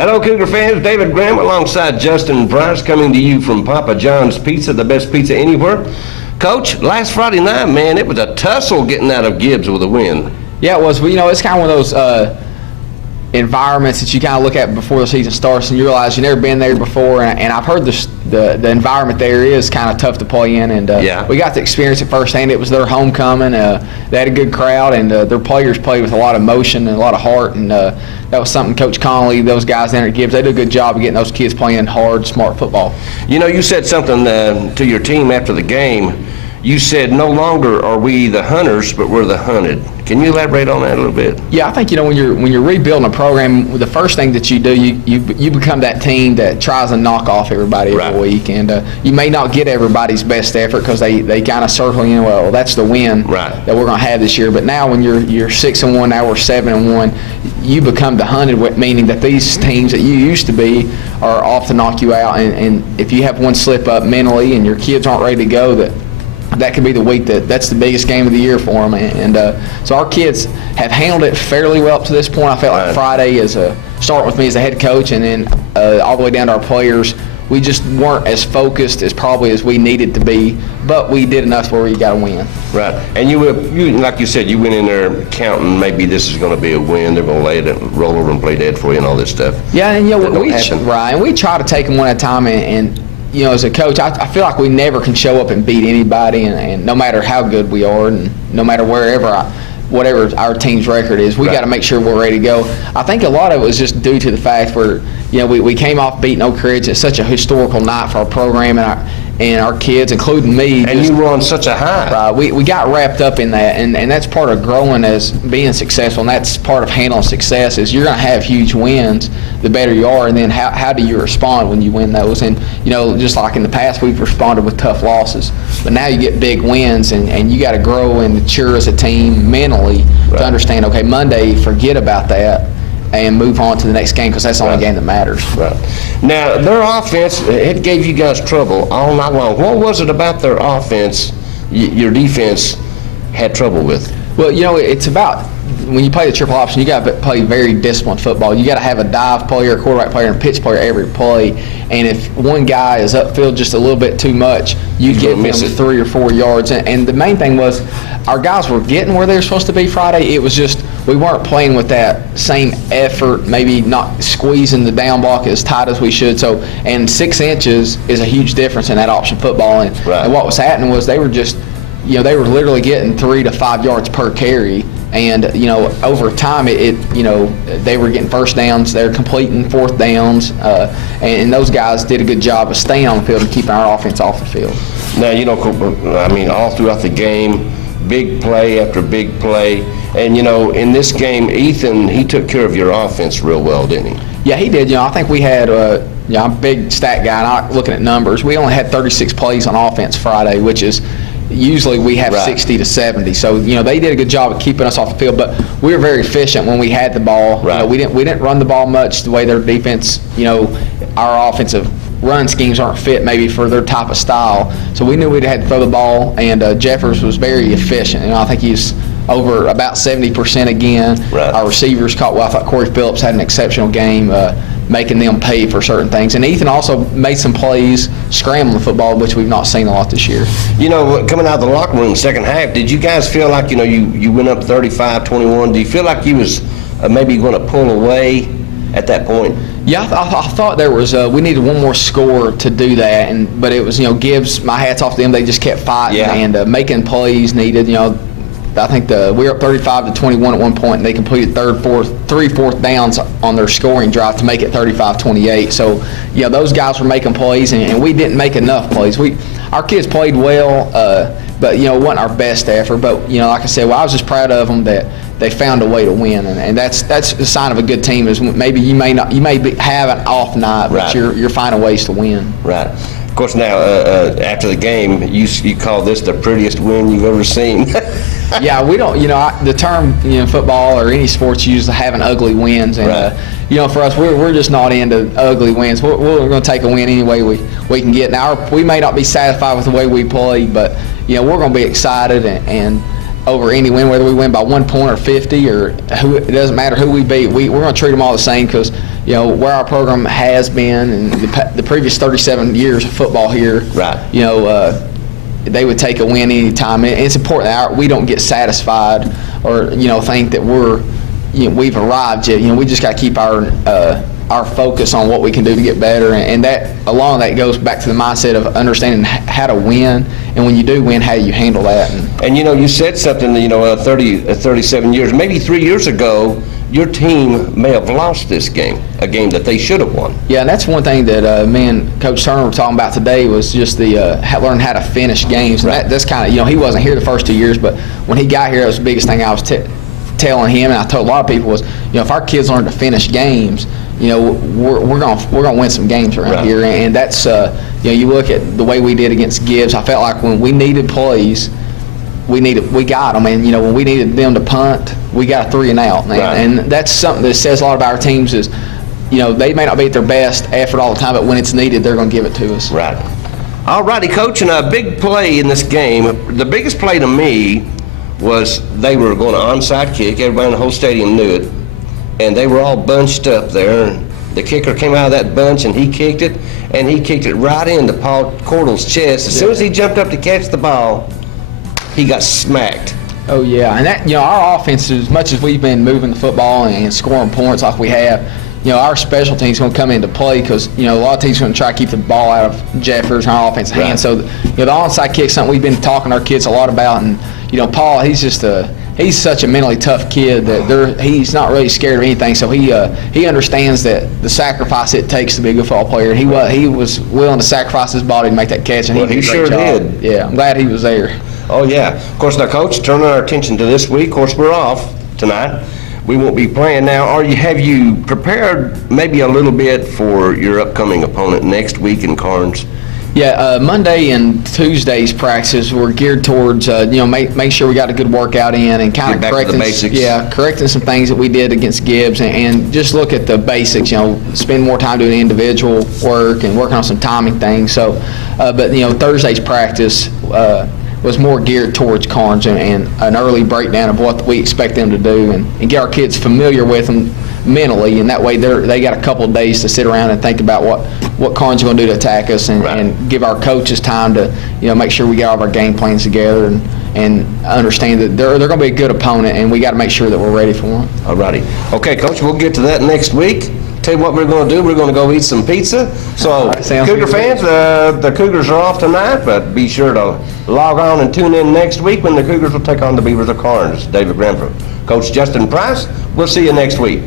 Hello, Cougar fans. David Graham alongside Justin Price coming to you from Papa John's Pizza, the best pizza anywhere. Coach, last Friday night, man, it was a tussle getting out of Gibbs with a win. Yeah, it was. Well, it's kind of one of those environments that you kind of look at before the season starts and you realize you've never been there before. And I've heard the environment there is kind of tough to play in. And we got to experience it firsthand. It was their homecoming. They had a good crowd, and their players played with a lot of emotion and a lot of heart. And that was something Coach Connolly, those guys down at Gibbs, they did a good job of getting those kids playing hard, smart football. You said something to your team after the game. You said no longer are we the hunters, but we're the hunted. Can you elaborate on that a little bit? Yeah, I think when you're rebuilding a program, the first thing that you do, you become that team that tries to knock off everybody every week, and you may not get everybody's best effort because they kind of circle well, that's the win that we're going to have this year. But now when you're 6-1, now we're 7-1, you become the hunted, meaning that these teams that you used to be are off to knock you out, and if you have one slip up mentally and your kids aren't ready to go, that could be the week that's the biggest game of the year for them. And so our kids have handled it fairly well up to this point. I felt like Friday is starting with me as a head coach, and then all the way down to our players. We just weren't as focused as probably as we needed to be, but we did enough where we got to win. Right. And you like you said, you went in there counting maybe this is going to be a win. They're going to roll over and play dead for you and all this stuff. Yeah, and we try to take them one at a time, and as a coach, I feel like we never can show up and beat anybody, and no matter how good we are, and no matter whatever our team's record is, we got to make sure we're ready to go. I think a lot of it was just due to the fact where we came off beating Oak Ridge. It's such a historical night for our program and our kids, including me. And you were on such a high. Right. We got wrapped up in that, and that's part of growing as being successful, and that's part of handling success is you're going to have huge wins the better you are, and then how do you respond when you win those? And, just like in the past, we've responded with tough losses. But now you get big wins, and you got to grow and mature as a team mentally to understand, okay, Monday, forget about that and move on to the next game because that's the only game that matters. Right. Now, their offense, it gave you guys trouble all night long. What was it about their offense your defense had trouble with? Well, it's about when you play the triple option, you got to play very disciplined football. You got to have a dive player, a quarterback player, and a pitch player every play. And if one guy is upfield just a little bit too much, you get them 3 or 4 yards. And the main thing was our guys were getting where they were supposed to be Friday. It was just we weren't playing with that same effort, maybe not squeezing the down block as tight as we should. So, and 6 inches is a huge difference in that option football. And what was happening was they were just, they were literally getting 3 to 5 yards per carry. And, over time, they were getting first downs. They were completing fourth downs. And those guys did a good job of staying on the field and keeping our offense off the field. Now, all throughout the game, big play after big play. And, in this game, Ethan, he took care of your offense real well, didn't he? Yeah, he did. I think we had, I'm a big stat guy, and looking at numbers. We only had 36 plays on offense Friday, which is usually we have 60 to 70. So, they did a good job of keeping us off the field, but we were very efficient when we had the ball. Right. We didn't run the ball much the way their defense, our offensive run schemes aren't fit maybe for their type of style. So we knew we had to throw the ball, and Jeffers was very efficient. I think he's over about 70% again. Right. Our receivers caught well. I thought Corey Phillips had an exceptional game, making them pay for certain things. And Ethan also made some plays scrambling the football, which we've not seen a lot this year. Coming out of the locker room second half, did you guys feel like, you went up 35-21? Do you feel like you was maybe going to pull away at that point? Yeah, I thought there was we needed one more score to do that, but it was Gibbs. My hats off to them. They just kept fighting and making plays needed. I think we were up 35-21 at one point, and they completed three fourth downs on their scoring drive to make it 35-28. So, those guys were making plays, and we didn't make enough plays. Our kids played well, but it wasn't our best effort. But like I said, I was just proud of them that they found a way to win, and that's the sign of a good team. Is maybe you may have an off night, but you're finding ways to win. Right. Of course, now after the game, you call this the prettiest win you've ever seen. Yeah, we don't. The term football or any sports usually having ugly wins, and for us, we're just not into ugly wins. We're going to take a win any way we can get. Now, we may not be satisfied with the way we played, but we're going to be excited and over any win, whether we win by 1 point or 50 or it doesn't matter who we beat. We're going to treat them all the same because where our program has been and the previous 37 years of football here. Right. They would take a win anytime. And it's important that we don't get satisfied or think that we've arrived yet. We just got to keep our focus on what we can do to get better, and that along that goes back to the mindset of understanding how to win, and when you do win, how you handle that. And you said something, 37 years, maybe 3 years ago, your team may have lost this game, a game that they should have won. Yeah, and that's one thing that me and Coach Turner were talking about today was just the learning how to finish games. And that's kind of, he wasn't here the first 2 years, but when he got here, that was the biggest thing I was telling him, and I told a lot of people was, if our kids learn to finish games, we're gonna win some games around here. And that's you look at the way we did against Gibbs. I felt like when we needed plays, we got them, and when we needed them to punt, we got a 3 and out. And that's something that says a lot about our teams is, they may not be at their best effort all the time, but when it's needed, they're gonna give it to us. Right. All righty, Coach, and a big play in this game. The biggest play to me was they were going to onside kick. Everybody in the whole stadium knew it. And they were all bunched up there. And the kicker came out of that bunch, and he kicked it right into Paul Cordell's chest. As soon as he jumped up to catch the ball, he got smacked. Oh, yeah. And that, our offense, as much as we've been moving the football and scoring points like we have, our special team's going to come into play because, a lot of teams are going to try to keep the ball out of Jeffers and our offensive hands. So, the onside kick's something we've been talking to our kids a lot about. And, Paul, he's such a mentally tough kid that he's not really scared of anything. So he understands that the sacrifice it takes to be a good football player. And he was willing to sacrifice his body to make that catch, and he did a great job. Did. Yeah, I'm glad he was there. Oh, yeah. Of course, now, Coach, turning our attention to this week. Of course, we're off tonight. We won't be playing now. Have you prepared maybe a little bit for your upcoming opponent next week in Karns? Yeah, Monday and Tuesday's practices were geared towards, make sure we got a good workout in and kind of correcting the basics. Yeah, correcting some things that we did against Gibbs and just look at the basics. Spend more time doing individual work and working on some timing things. So, but Thursday's practice was more geared towards Karns and an early breakdown of what we expect them to do and get our kids familiar with them mentally, and that way they got a couple of days to sit around and think about what Karns are going to do to attack us and give our coaches time to make sure we get all of our game plans together and understand that they're going to be a good opponent, and we got to make sure that we're ready for them. All righty. Okay, Coach, we'll get to that next week. Tell you what we're going to do. We're going to go eat some pizza. So, Cougar fans, the Cougars are off tonight, but be sure to log on and tune in next week when the Cougars will take on the Beavers of Karns. David Granford. Coach Justin Price, we'll see you next week.